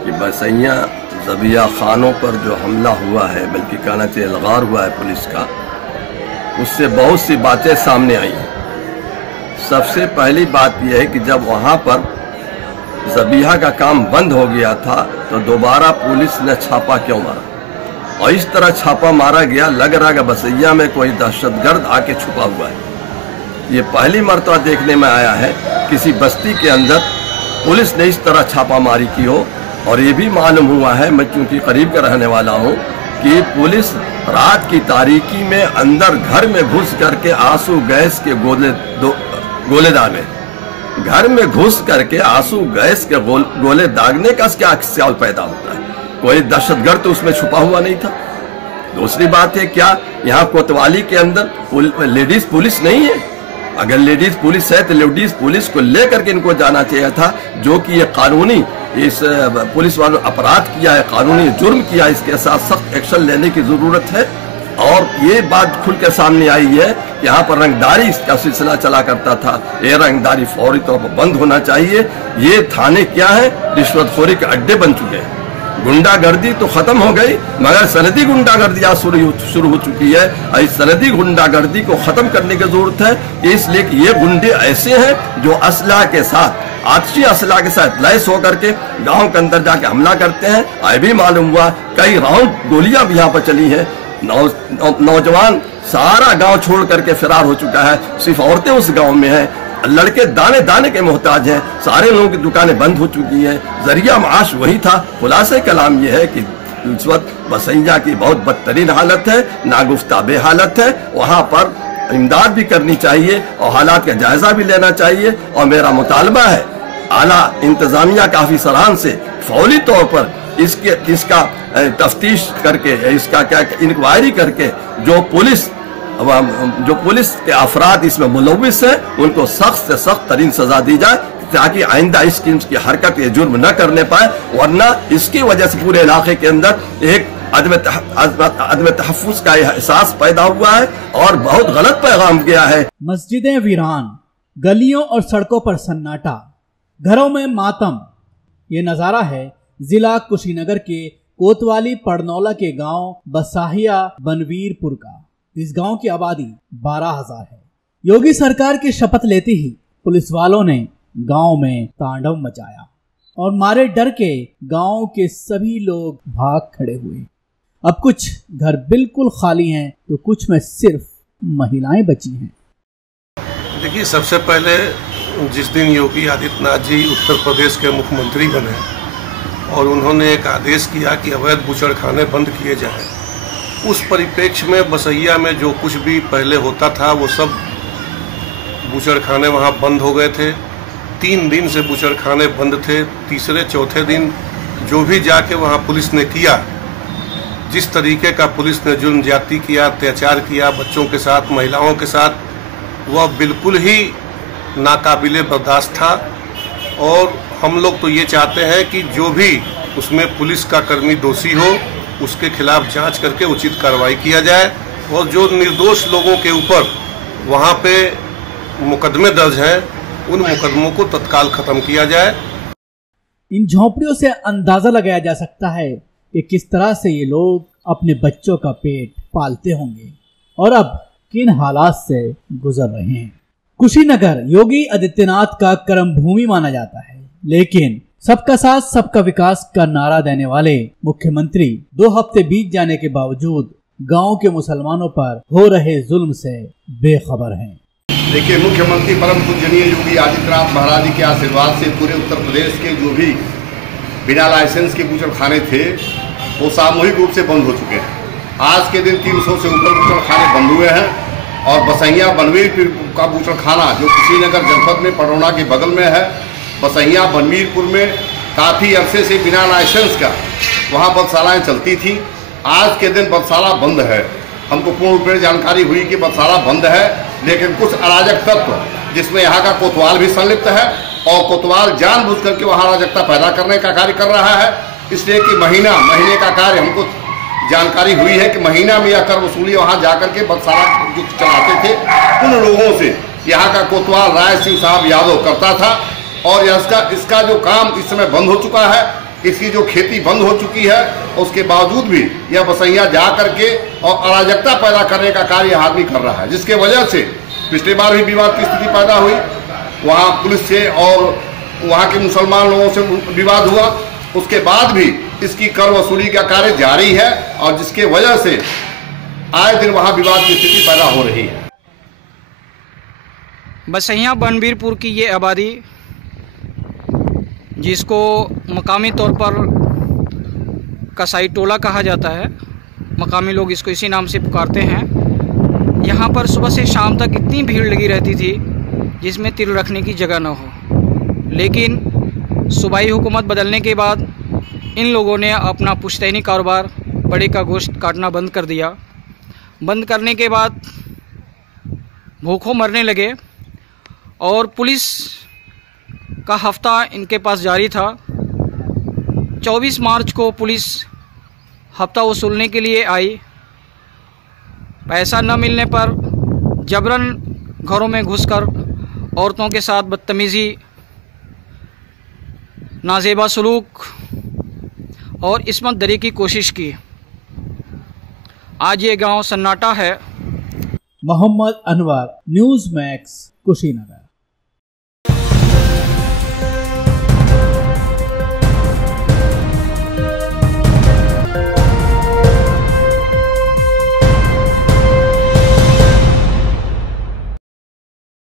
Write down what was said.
कि बसैया ज़बिया खानों पर जो हमला हुआ है, बल्कि कहना चाहिए लगार हुआ है पुलिस का, उससे बहुत सी बातें सामने आई हैं। सबसे पहली बात यह है कि जब वहाँ पर ज़बिया का काम बंद हो गया था तो दोबारा पुलिस ने छापा क्यों मारा, और इस तरह छापा मारा गया, लग रहा है बसैया में कोई दहशतगर्द आके छुपा हुआ है। ये पहली मर्तबा देखने में आया है किसी बस्ती के अंदर पुलिस ने इस तरह छापामारी की हो। और ये भी मालूम हुआ है, मैं चूंकि करीब का रहने वाला हूँ, कि पुलिस रात की तारीकी में अंदर घर में घुस करके आंसू गैस के गोले दागे, घर में घुस करके आंसू गैस के गोले दागने का क्या ख्याल पैदा होता है? कोई दहशतगर्द तो उसमें छुपा हुआ नहीं था। दूसरी बात है, क्या यहाँ कोतवाली के अंदर लेडीज पुलिस नहीं है? अगर लेडीज पुलिस है तो लेडीज पुलिस को लेकर के इनको जाना चाहिए था, जो कि ये कानूनी इस पुलिस वालों अपराध किया है, कानूनी जुर्म किया, इसके साथ सख्त एक्शन लेने की जरूरत है। और ये बात खुल के सामने आई है कि यहाँ पर रंगदारी इसका सिलसिला चला करता था, ये रंगदारी फौरी तौर पर बंद होना चाहिए। ये थाने क्या है, रिश्वतखोरी के अड्डे बन चुके हैं। गुंडागर्दी तो खत्म हो गई, मगर सनदी गुंडागर्दी आज शुरू हो चुकी है। इस सनदी गुंडागर्दी को खत्म करने की जरूरत है, इसलिए कि ये गुंडे ऐसे हैं जो असला के साथ, आतिशी असला के साथ लैस होकर के गांव के अंदर जाके हमला करते हैं। अभी भी मालूम हुआ कई राउंड गोलियां भी यहाँ पर चली हैं। नौजवान सारा गांव छोड़ करके फरार हो चुका है, सिर्फ औरतें उस गांव में हैं, लड़के दाने दाने के मोहताज हैं, सारे लोगों की दुकानें बंद हो चुकी हैं, जरिया माश वही था। खुलासे कलाम यह है कि इस वक्त बसैया की बहुत बदतरीन हालत है, नागुफ्ताबे हालत है। वहाँ पर इमदाद भी करनी चाहिए और हालात का जायजा भी लेना चाहिए। और मेरा मुतालबा है आला इंतजामिया के ऑफिसरान से फौरी तौर पर इसका तफ्तीश करके, इसका क्या इंक्वायरी करके जो पुलिस के अफराद इसमें मुलविस हैं उनको सख्त से सख्त तरीन सजा दी जाए, ताकि आइंदा इस किस्म की हरकत ये जुर्म न करने पाए। वरना इसकी वजह से पूरे इलाके के अंदर एक अदम तहफ़्फ़ुज़ का एहसास पैदा हुआ है और बहुत गलत पैगाम गया है। मस्जिदें वीरान, गलियों और सड़कों पर सन्नाटा, घरों में मातम। ये नजारा है जिला कुशीनगर के कोतवाली पड़नौला के गांव बसाहिया बनवीरपुर का। इस गांव की आबादी 12,000 है। योगी सरकार की शपथ लेते ही पुलिस वालों ने गांव में तांडव मचाया और मारे डर के गांव के सभी लोग भाग खड़े हुए। अब कुछ घर बिल्कुल खाली हैं तो कुछ में सिर्फ महिलाएं बची हैं। देखिए, सबसे पहले जिस दिन योगी आदित्यनाथ जी उत्तर प्रदेश के मुख्यमंत्री बने और उन्होंने एक आदेश किया कि अवैध बूचड़खाने बंद किए जाएं, उस परिप्रेक्ष्य में बसैया में जो कुछ भी पहले होता था वो सब बूचड़खाने वहाँ बंद हो गए थे। 3 दिन से बूचड़खाने बंद थे। तीसरे चौथे दिन जो भी जाके वहाँ पुलिस ने किया, जिस तरीके का पुलिस ने जुल्म ज्यादती किया, अत्याचार किया बच्चों के साथ, महिलाओं के साथ, वह बिल्कुल ही नाकाबिले बर्दाश्त था। और हम लोग तो ये चाहते हैं कि जो भी उसमें पुलिस का कर्मी दोषी हो उसके खिलाफ जांच करके उचित कार्रवाई किया जाए और जो निर्दोष लोगों के ऊपर वहाँ पे मुकदमे दर्ज हैं उन मुकदमों को तत्काल खत्म किया जाए। इन झोंपड़ियों से अंदाजा लगाया जा सकता है कि किस तरह से ये लोग अपने बच्चों का पेट पालते होंगे और अब किन हालात से गुजर रहे हैं। कुशीनगर योगी आदित्यनाथ का कर्म भूमि माना जाता है, लेकिन सबका साथ सबका विकास का नारा देने वाले मुख्यमंत्री 2 हफ्ते बीत जाने के बावजूद गांव के मुसलमानों पर हो रहे जुल्म से बेखबर हैं। देखिए, मुख्यमंत्री परम पूजनीय योगी आदित्यनाथ महाराज जी के आशीर्वाद से पूरे उत्तर प्रदेश के जो भी बिना लाइसेंस के बूचड़खाने थे वो सामूहिक रूप से बंद हो चुके हैं। आज के दिन 300 से ऊपर बूचड़खाने बंद हुए हैं और बसैया बनवीरपुर का बूचड़खाना जो कुशीनगर जनपद में पड़ौना के बगल में है, बसैया बनवीरपुर में काफ़ी अरसे से बिना लाइसेंस का वहाँ बदशालाएँ चलती थी। आज के दिन बदशाला बंद है। हमको पूर्ण रूप में जानकारी हुई कि बदशाला बंद है, लेकिन कुछ अराजक तत्व जिसमें यहाँ का कोतवाल भी संलिप्त है और कोतवाल जानबूझ करके वहाँ अराजकता पैदा करने का कार्य कर रहा है। इसलिए कि महीने का कार्य हमको जानकारी हुई है कि महीना में यह कर वसूली वहाँ जाकर के बदशाला जो चलाते थे उन लोगों से यहाँ का कोतवाल राय सिंह साहब यादव करता था और इसका जो काम इस समय बंद हो चुका है। इसकी जो खेती बंद हो चुकी है, उसके बावजूद भी यह बसैया जा करके और अराजकता पैदा करने का कार्य आदमी कर रहा है, जिसके वजह से पिछली बार भी विवाद की स्थिति पैदा हुई। वहाँ पुलिस से और वहाँ के मुसलमान लोगों से विवाद हुआ। उसके बाद भी इसकी कर वसूली का कार्य जारी है और जिसके वजह से आए दिन वहाँ विवाद की स्थिति पैदा हो रही है। बसैया बनबीरपुर की ये आबादी, जिसको मकामी तौर पर कसाई टोला कहा जाता है, मकामी लोग इसको इसी नाम से पुकारते हैं। यहाँ पर सुबह से शाम तक इतनी भीड़ लगी रहती थी जिसमें तिल रखने की जगह न हो। लेकिन सूबाई हुकूमत बदलने के बाद इन लोगों ने अपना पुश्तैनी कारोबार बड़े का गोश्त काटना बंद कर दिया। बंद करने के बाद भूखों मरने लगे और पुलिस का हफ्ता इनके पास जारी था। 24 मार्च को पुलिस हफ्ता वसूलने के लिए आई। पैसा न मिलने पर जबरन घरों में घुसकर औरतों के साथ बदतमीज़ी, नाजेबा सलूक और इस्मत दरी की कोशिश की। आज ये गांव सन्नाटा है। Mohammad Anwar, News Max, Kushinagar.